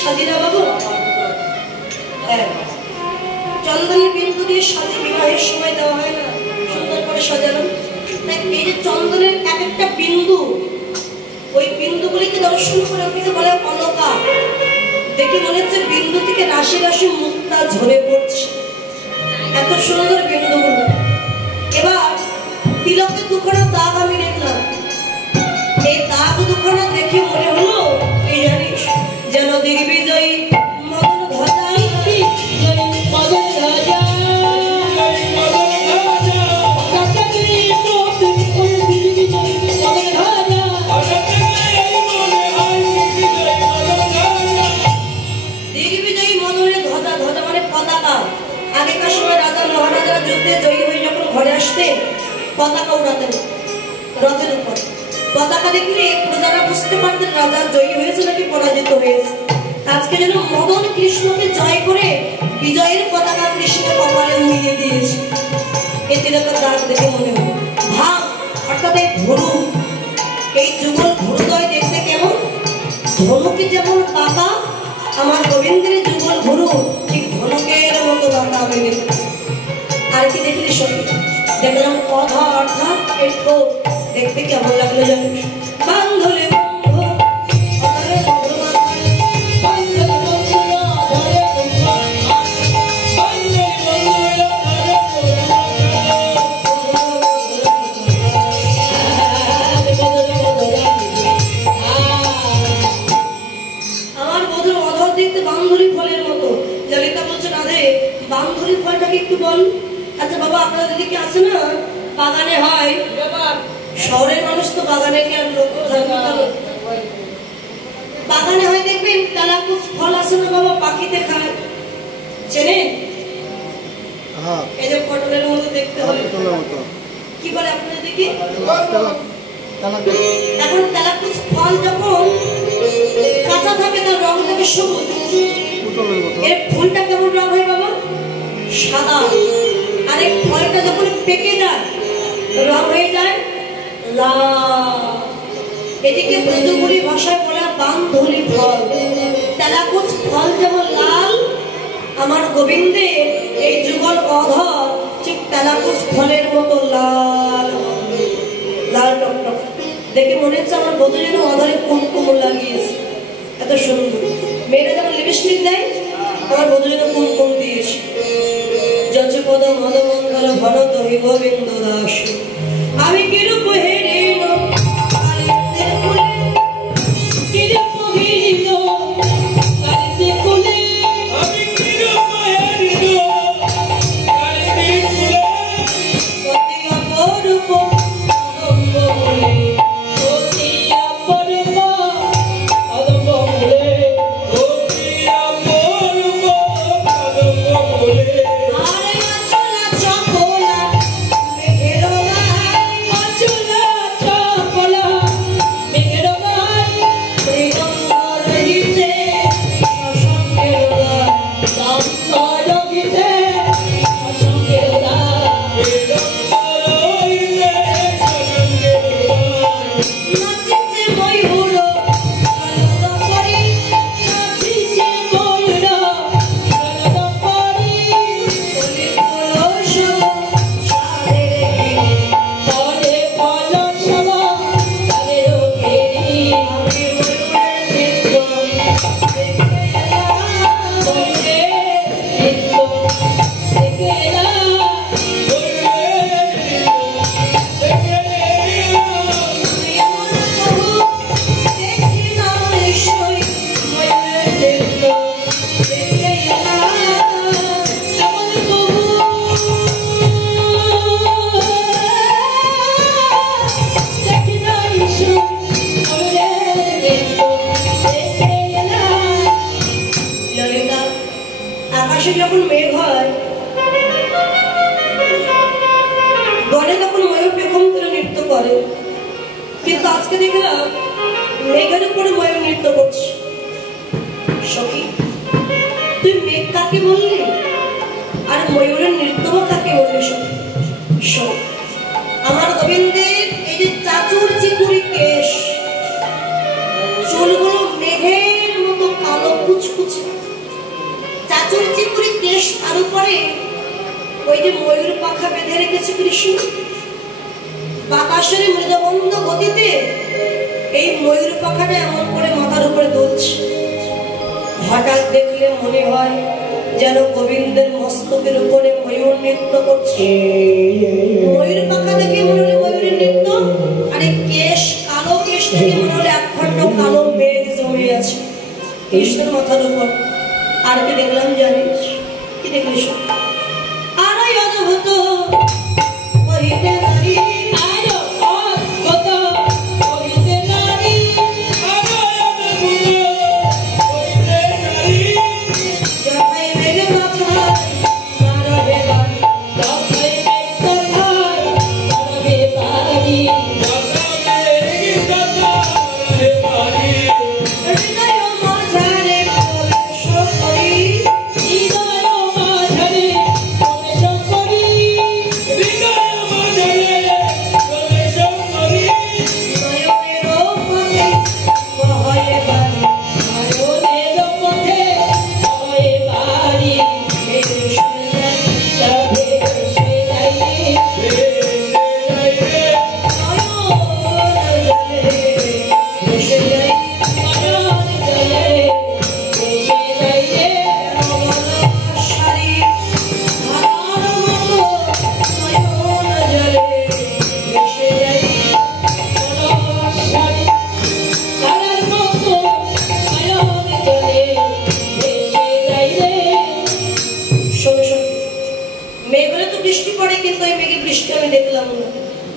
সাজি না বাবু? হ্যাঁ, চন্দনের বিন্দু দিয়ে সাজে বিবাহের সময় দেওয়া হয় না, সুন্দর করে সাজানো। তাই এই যে চন্দনের এক একটা বিন্দু, ওই বিন্দুগুলিকে দর্শন করে ওটিকে বলে অলকা। দেখে মনে হচ্ছে বিন্দু থেকে রাশি রাশি মুক্তা ঝরে পড়ছে, এত সুন্দর বিন্দুগুলো। এবার তিলকের দুখানা দাগ আমি দেখলাম, এই দাগ দুখানা দেখে মনে হলো এই জানিস যেন দিগ্বিজয়ী মদন ধ্বজা, মদন ধ্বজা দিগ্বিজয়ী মদনের ধ্বজা। ধ্বজা মানে পতাকা। আগেকার সময় রাজা মহারাজারা যুদ্ধে জয়ী হয়ে যখন ঘরে আসতেন পতাকা উড়াতেন রথের উপর। পতাকা দেখলে প্রজারা বুঝতে পারতেন রাজা জয়ী হয়েছে নাকি পরাজিত হয়েছে। আজকে যেন মদন কৃষ্ণকে জয় করে বিজয়ের পতাকা কৃষ্ণের কপালে উড়িয়ে দিয়েছে। এই তিলকের দাগ দেখে মনে হলো ভাব, অর্থাৎ এই ধনু, এই যুগল ধনুদয় দেখতে কেমন? ধনুকে যেমন বাঁকা, আমার গোবিন্দের যুগল ধনু ঠিক ধনুকের মতো বাঁকা আমি দেখলাম। আর কি দেখলি সত্যি দেখলাম অধা, অর্থাৎ এই ঠোঁট দেখতে কেমন লাগলো জানিস? বান্ধলে বান্ধুরি ফলটাকে একটু বল। আচ্ছা বাবা, আপনাদের দিকে আছে না বাগানে হয়? শহরের মানুষ তো বাগানে কি আর লোক বাগানে হয় দেখবেন তেলাকুচ ফল আছে না বাবা, পাখিতে খায়, চেনেন? এই যে পটলের মতো দেখতে হয়, কি বলে আপনাদের দিকে? এখন তেলাকুচ ফল যখন কাঁচা থাকে তার রং থাকে সবুজ, এর ফুলটা কেমন রং হয় বাবা? সাদা। আর এই ফলটা যখন পেকে যায় রং হয়ে যায় লাল। এদিকে ব্রজপুরি ভাষায় বলে বান্ধলি ফল। তেলাকুচ ফল যেমন লাল, আমার গোবিন্দের এই যুগল অধর ঠিক তেলাকুচ ফলের মতো লাল লাল টকটক। দেখে মনে হচ্ছে আমার বধূ যেন অধরে কুমকুম লাগিয়েছে, এত সুন্দর। মেয়েরা যেমন লিপস্টিক দেয়, আমার বধূ যেন কুমকুম দিয়েছে। যচপদ মদমঙ্গল ঘন তহি গোবিন্দ দাস, আমি কিরূপ হেরিল কালিন্দের কুলে, কিরূপ হেরিল কালিন্দের কুলে, আমি কিরূপ হেরিল কালিন্দের কুলে, অতি অপরূপ অদম্ব বলে, অতি অপরূপ অদম্ব বলে, অতি অপরূপ অদম্ব বলে। আকাশে যখন মেঘ হয় বনে তখন ময়ূর পেখম তুলে নৃত্য করে, কিন্তু আজকে দেখলাম মেঘের উপরে ময়ূর নৃত্য করছে। সখী, তুই মেঘ কাকে বললি আর ময়ূরের নৃত্য কাকে বললি? সখী, আমার গোবিন্দের এই যে চাচুর চিকুরি কেশ, চুলগুলো মেঘের মতো কালো কুচকুচে, চাচুর চিপুরি কেশ, তার উপরে ওই যে ময়ূর পাখা বেঁধে রেখেছে কৃষ্ণ। বাতাসের মৃদবন্ধ গতিতে এই ময়ূর পাখাটা এমন করে মাথার উপরে দুলছে। হঠাৎ দেখলে মনে হয় যেন গোবিন্দের মস্তকের উপরে ময়ূর নৃত্য করছে। ময়ূর পাখা দেখে মনে হলে ময়ূরের নৃত্য, আর এই কেশ, কালো কেশ দেখে মনে হলে একখণ্ড কালো মেঘ জমে আছে কৃষ্ণের মাথার উপর। আর কি দেখলাম জানিস? কি দেখলিস? আরই অদ্ভুত কহিতে নারী,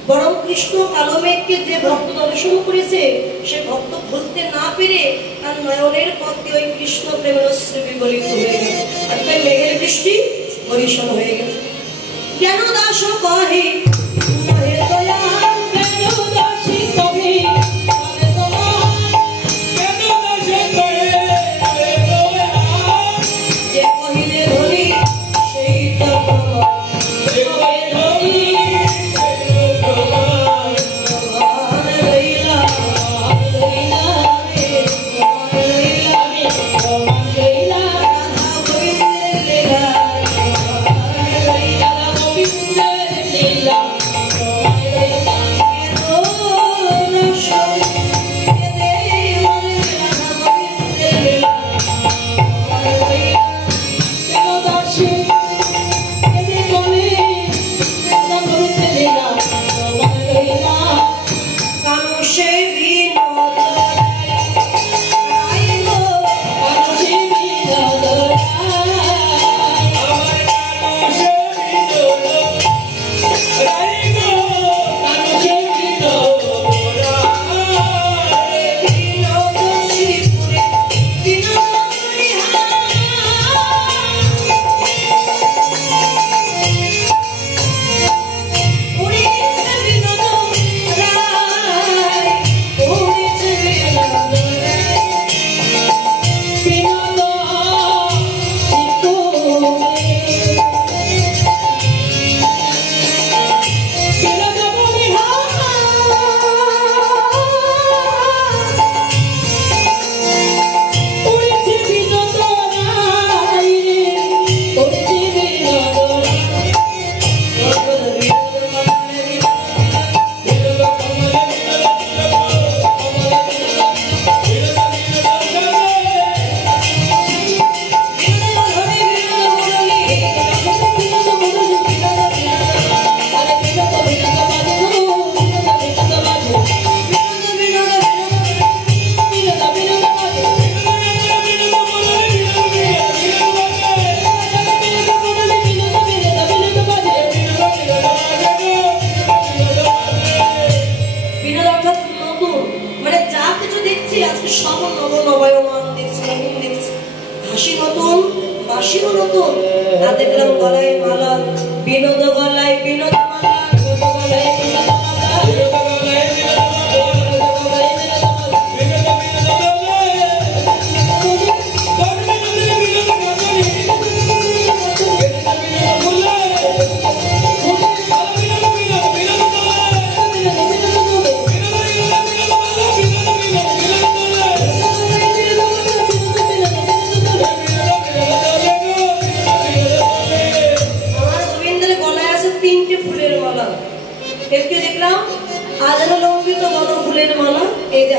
বরং কৃষ্ণ কালো মেঘকে যে ভক্ত দর্শন করেছে সে ভক্ত ভুলতে না পেরে তার নয়নের পথে ওই কৃষ্ণ প্রেমের অশ্রু বিগলিত হয়ে গেল, আর তাই মেঘের বৃষ্টি বরিশন হয়ে গেল। জ্ঞান দাস কহে নহে দয়া, জ্ঞান দাসী কহে নহে দয়া, জ্ঞান দাসী কহে নহে দয়া, যে কহিলে ধনী সেই তো প্রভা, যে কহে ধনী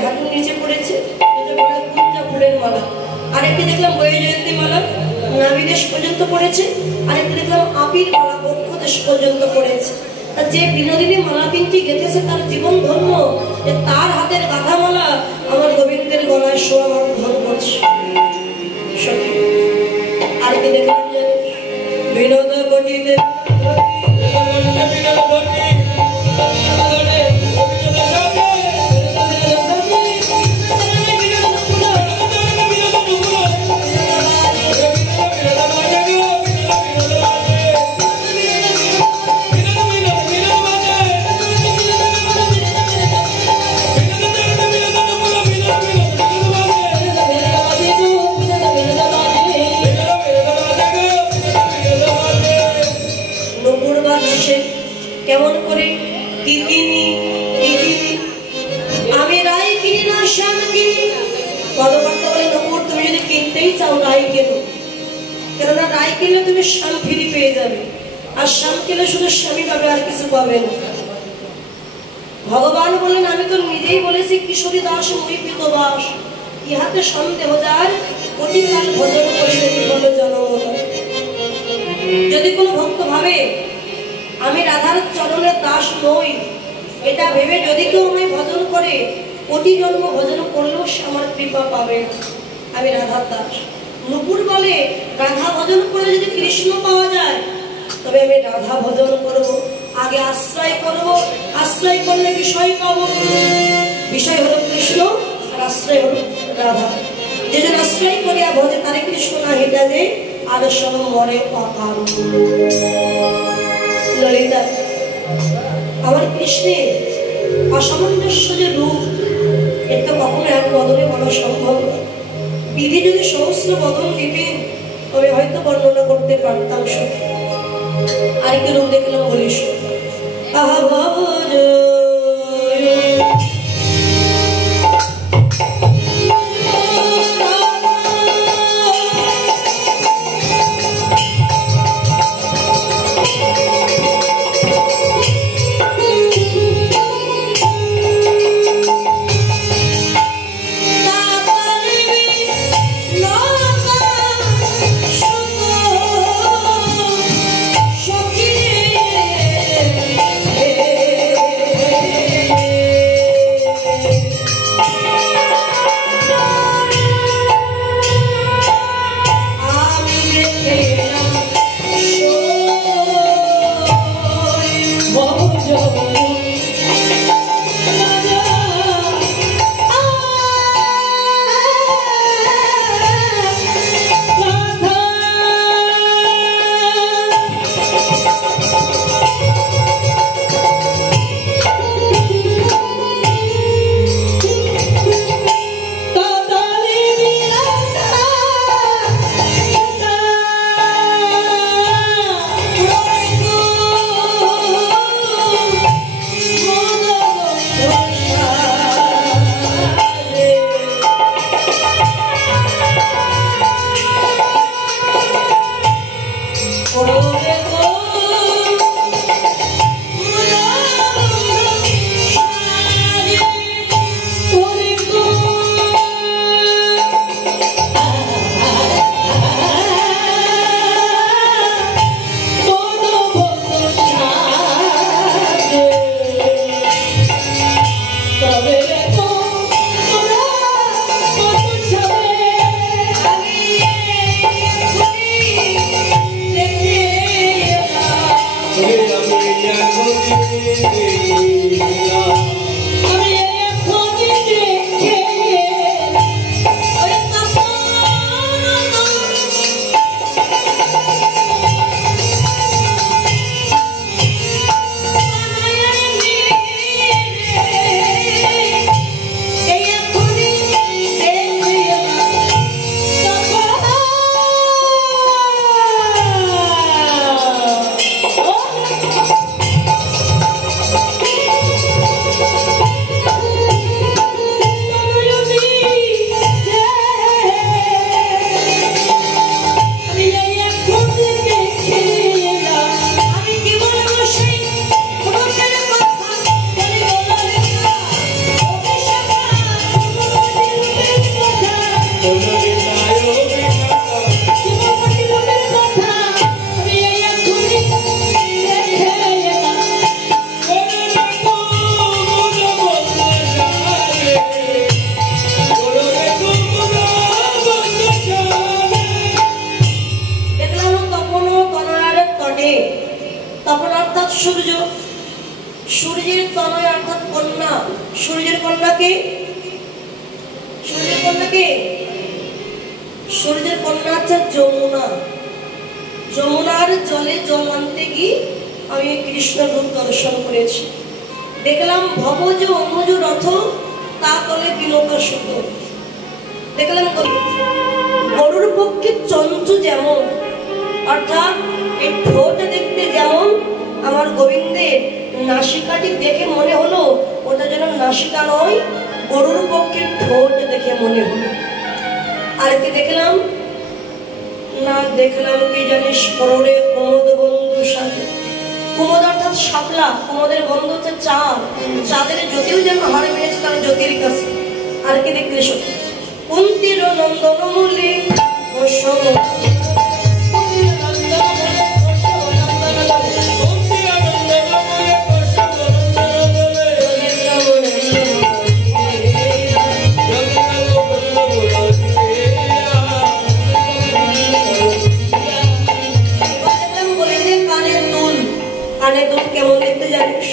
হাঁটুর নিচে পড়েছে, দুটো গলায় কুঞ্জা ফুলের মালা, আরেকটি দেখলাম বৈজয়ন্তী মালা নাভিদেশ পর্যন্ত পড়েছে, আরেকটি দেখলাম আবির মালা বক্ষদেশ পর্যন্ত পড়েছে। যে বিনোদিনী মালা তিনটি গেঁথেছে তার জীবন ধন্য, যে তার হাতের গাঁথা মালা আমার গোবিন্দের গলায় শোয়া ধন করছে। আর কি দেখলাম জানি বিনোদ গঠিতে কেমন করে আমি রাই কিনি না শ্যাম কিনি। পদকর্তা বলে নপুর তুমি যদি কিনতেই চাও রাই কেনো, কেননা রাই কিনলে তুমি শ্যাম ফিরি পেয়ে যাবে, আর শ্যাম কিনলে শুধু স্বামী পাবে আর কিছু পাবে না। ভগবান বলেন আমি তো নিজেই বলেছি কিশোরী দাস মই পিতবাস, ইহাতে সন্দেহ যার কোটিকাল ভজন করিলে বিফল জনম। যদি কোনো ভক্ত ভাবে আমি রাধার চরণের দাস নই, এটা ভেবে যদি কেউ আমায় ভজন করে কোটি জন্ম ভজন করলেও সে আমার কৃপা পাবে না, আমি রাধার দাস। নুপুর বলে রাধা ভজন করে যদি কৃষ্ণ পাওয়া যায় তবে আমি রাধা ভজন করব, আগে আশ্রয় করব, আশ্রয় করলে বিষয় পাব। বিষয় হলো কৃষ্ণ আর আশ্রয় হলো রাধা। যেজন আশ্রয় করিয়া ভজে তারে কৃষ্ণ না হেটা যে আর সব মরে অকাল। ললিতা আমার কৃষ্ণের অসামঞ্জস্য যে রূপ, এর তো কখনো এক বদনে বলা সম্ভব না। বিধি যদি সমস্ত বদন দিতেন তবে হয়তো বর্ণনা করতে পারতাম। আর কি রূপ দেখলাম বলিস আহা ভাব তপন অর্থাৎ সূর্য, সূর্যের তনয় অর্থাৎ কন্যা। সূর্যের কন্যাকে, সূর্যের কন্যাকে, সূর্যের কন্যা হচ্ছে যমুনা। যমুনার জলে জল আনতে গিয়ে আমি কৃষ্ণ রূপ দর্শন করেছি। দেখলাম ভবজ অনুজ রথ, তা তলে বিনোদ সুখ। দেখলাম গরুর পক্ষে চঞ্চু যেমন, অর্থাৎ এই ঠোঁট দেখতে যেমন, আমার গোবিন্দের নাসিকাটি দেখে মনে হলো ওটা যেন নাসিকা নয়, গরুর পক্ষে ঠোঁট দেখে মনে হলো। আর কি দেখলাম না, দেখলাম কি জানিস, পররে কুমদ বন্ধু সাথে। কুমদ অর্থাৎ শাপলা, কুমদের বন্ধু হচ্ছে চাঁদ। চাঁদের জ্যোতিও যেন হারে মেরেছে তার জ্যোতির কাছে। আর কি দেখলে সত্যি, কুন্তির নন্দন মূলে কেমন দেখতে জানিস,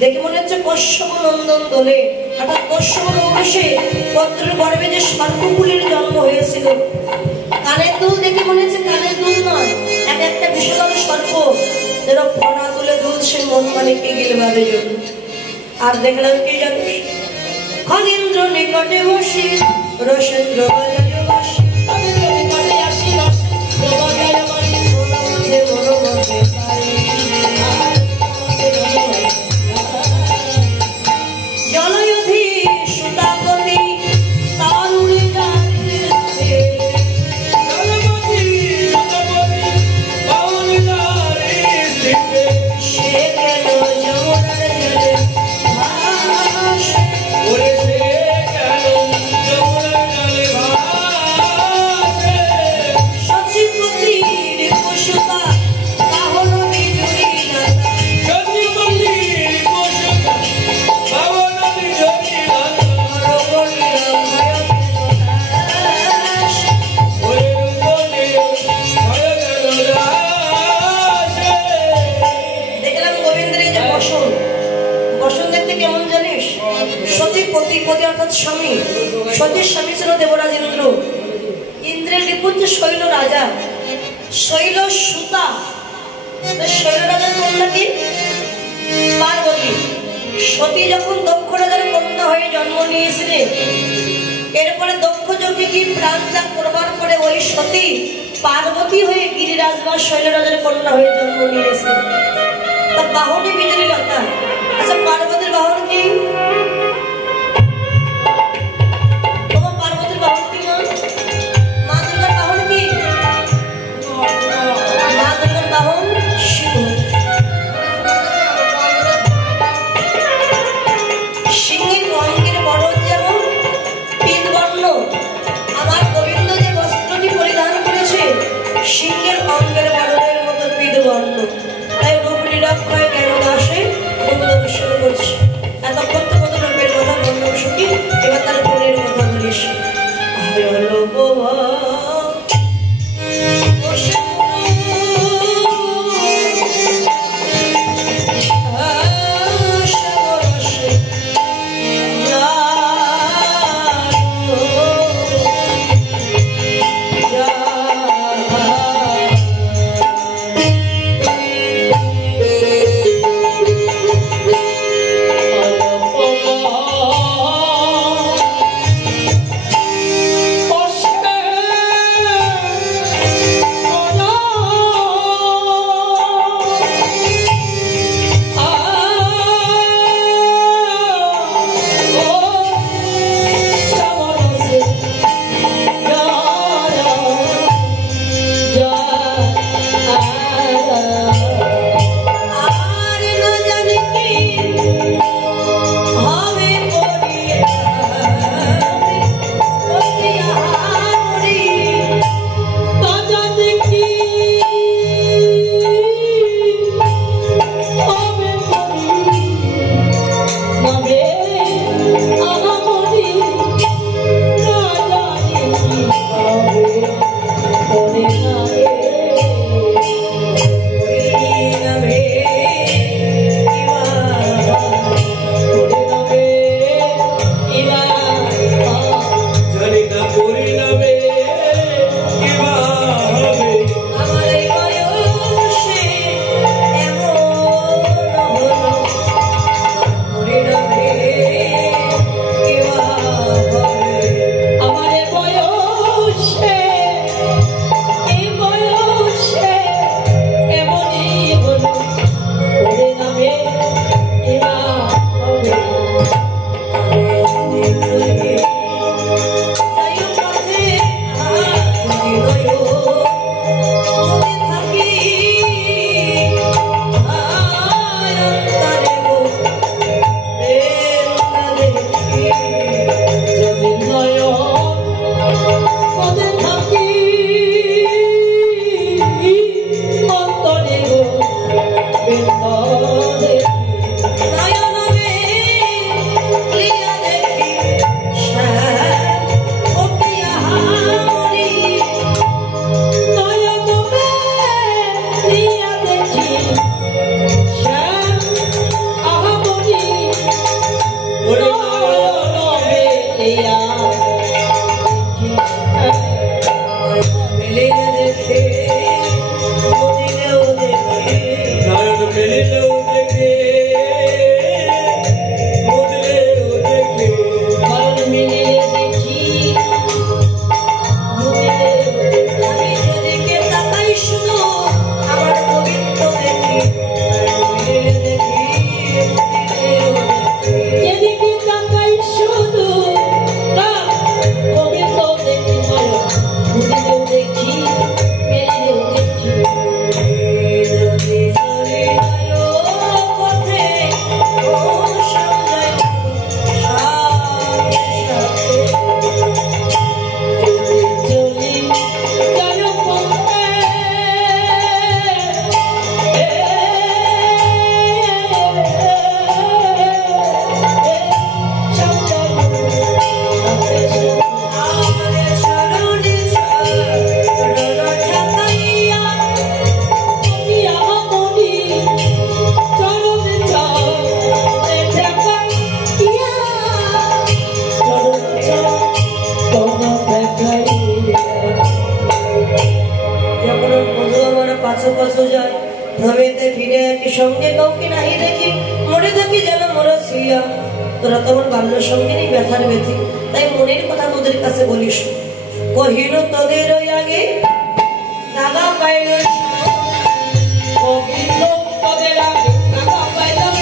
দেখে মনে হচ্ছে কশ্যপ নন্দন দোলে, অর্থাৎ কশ্যপ বংশে পত্রের গর্ভে যে সর্পকুলের জন্ম হয়েছিল। কানের দুল দেখে মনে হচ্ছে কানের দুল নয়, এক একটা বিশাল সর্প যেন ফনা তুলে দুলছে মন মানিককে গিলবাদের জন্য। আর দেখলাম কি জানিস, খগেন্দ্র নিকটে বসে রসেন্দ্র বাজায় বাসি, খগেন্দ্র নিকটে আসি রসেন্দ্র বাজায় বাসি, মনোমধ্যে মনোমধ্যে জলয়ধি সুতাপতি তারুণী জানে, সে কেন যমুনার জলে ভাসে, সচিবতীর কুসুতা কাহন বিজুরি লতা, সতীপতি, পতি অর্থাৎ স্বামী। সতীর স্বামী ছিল দেবরাজ ইন্দ্র। ইন্দ্রের বিপুত্র শৈল রাজা, শৈল সুতা। শৈল রাজার কন্যা কি পার্বতী। সতী যখন দক্ষ রাজার কন্যা হয়ে জন্ম নিয়েছিলেন, এরপরে দক্ষ যজ্ঞে কি প্রাণ ত্যাগ করবার পরে ওই সতী পার্বতী হয়ে গিরিরাজ বা শৈল রাজার কন্যা হয়ে জন্ম নিয়েছিলেন। তা বাহনে বিজুলি লতা। আচ্ছা, পার্বতীর বাহন কি? পার্বতীর বাহন কি? মা দুর্গার বাহন কি? মা দুর্গার বাহন শিব। সিংহের অঙ্গের বর্ণ যেমন পীতবর্ণ, আমার গোবিন্দ যে বস্ত্রটি পরিধান করেছে সিংহের অঙ্গের বর্ণের মতো পীতবর্ণ। তাই রূপ নিরক্ষয় জ্ঞান দাসে রূপ দর্শন করছে। এতক্ষণ কচু কচু যায় ভ্রমেতে ফিরে একই সঙ্গে কাউকে নাহি দেখি মনে থাকি যেন মরছিয়া তোরা তো আমার বাল্য সঙ্গিনী ব্যথার ব্যথি তাই মনের কথা তোদের কাছে বলিস কহিল তোদের ওই আগে নাগা পাইল কহিল তোদের আগে নাগা পাইলাম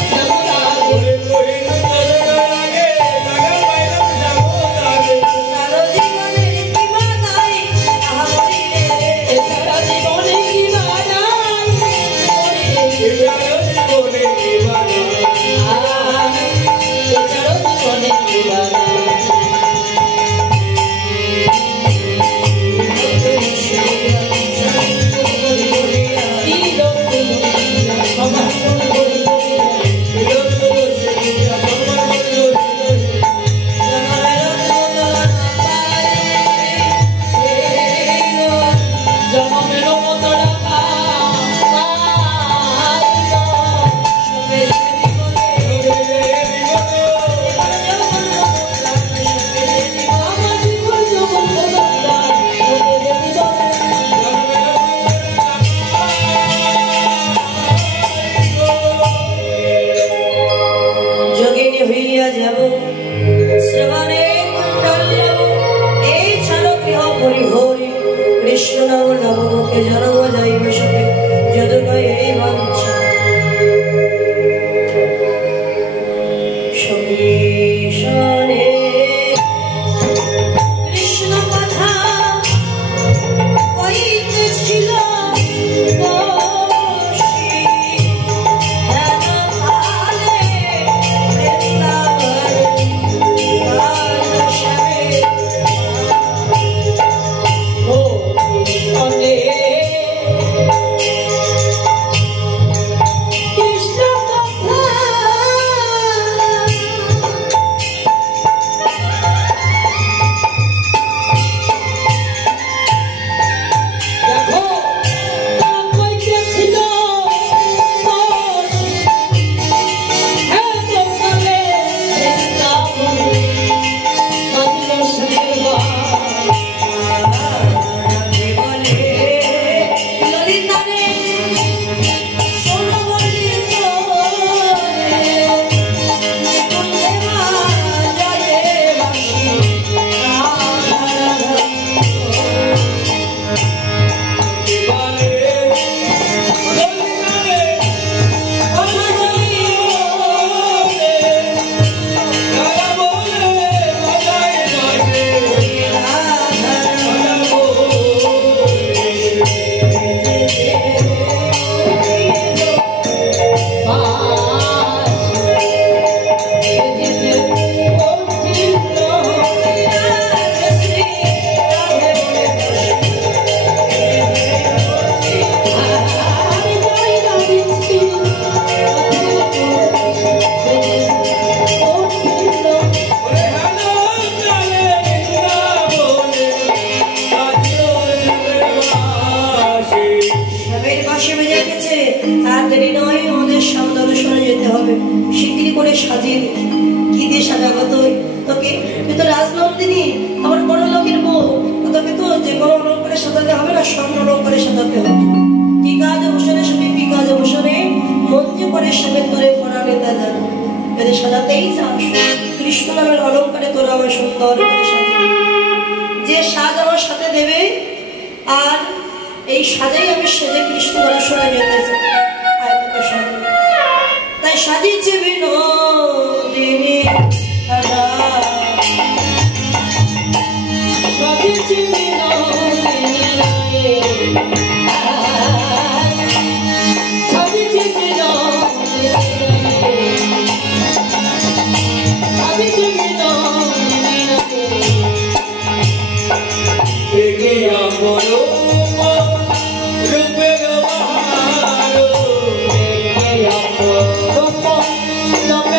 No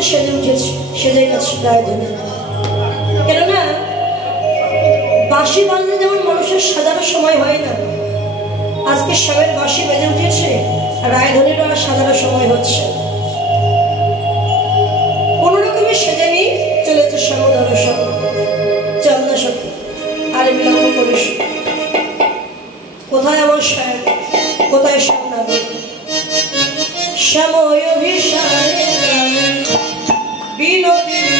মতো সেজে উঠেছে, সেজে গেছে রায়ধনী। কেননা বাঁশি বাজলে যেমন মানুষের সাজানোর সময় হয় না, আজকে শ্যামের বাঁশি বেজে উঠেছে, রায়ধনীরও আর সাজানোর সময় হচ্ছে। কোন রকমের সেজে নিয়ে চলেছে শ্যাম দর্শন। চল না সখী, আর বিলম্ব করিস। কোথায় আমার শ্যাম, কোথায় শ্যাম না শ্যাম অভিসারে বিনোদিনী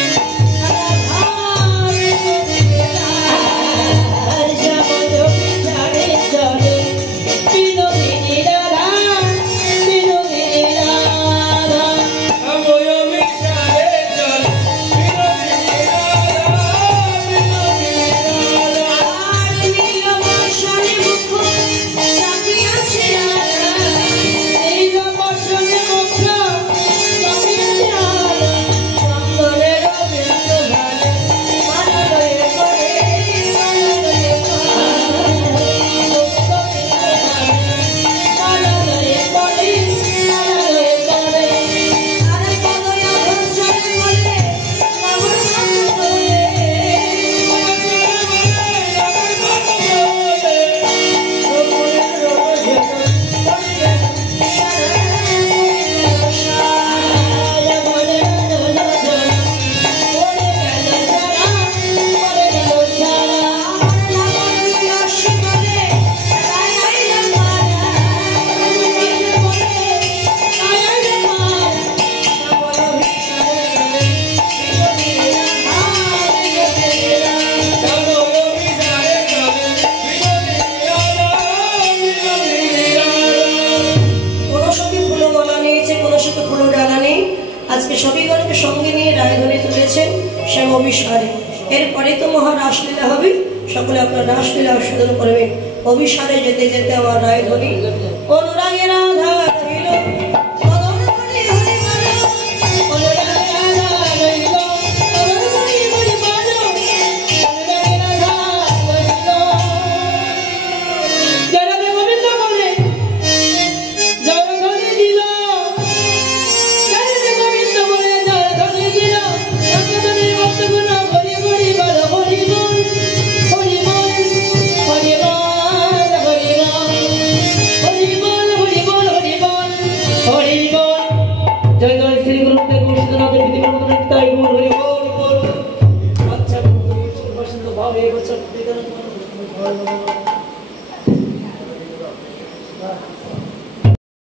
এরপরে তো মহা রাসলীলা হবে, সকলে আপনার রাসলীলা আস্বাদন করবেন। অভিসারে যেতে যেতে আমার রায়ধনী অনুরাগে রাধা রইল, Wow.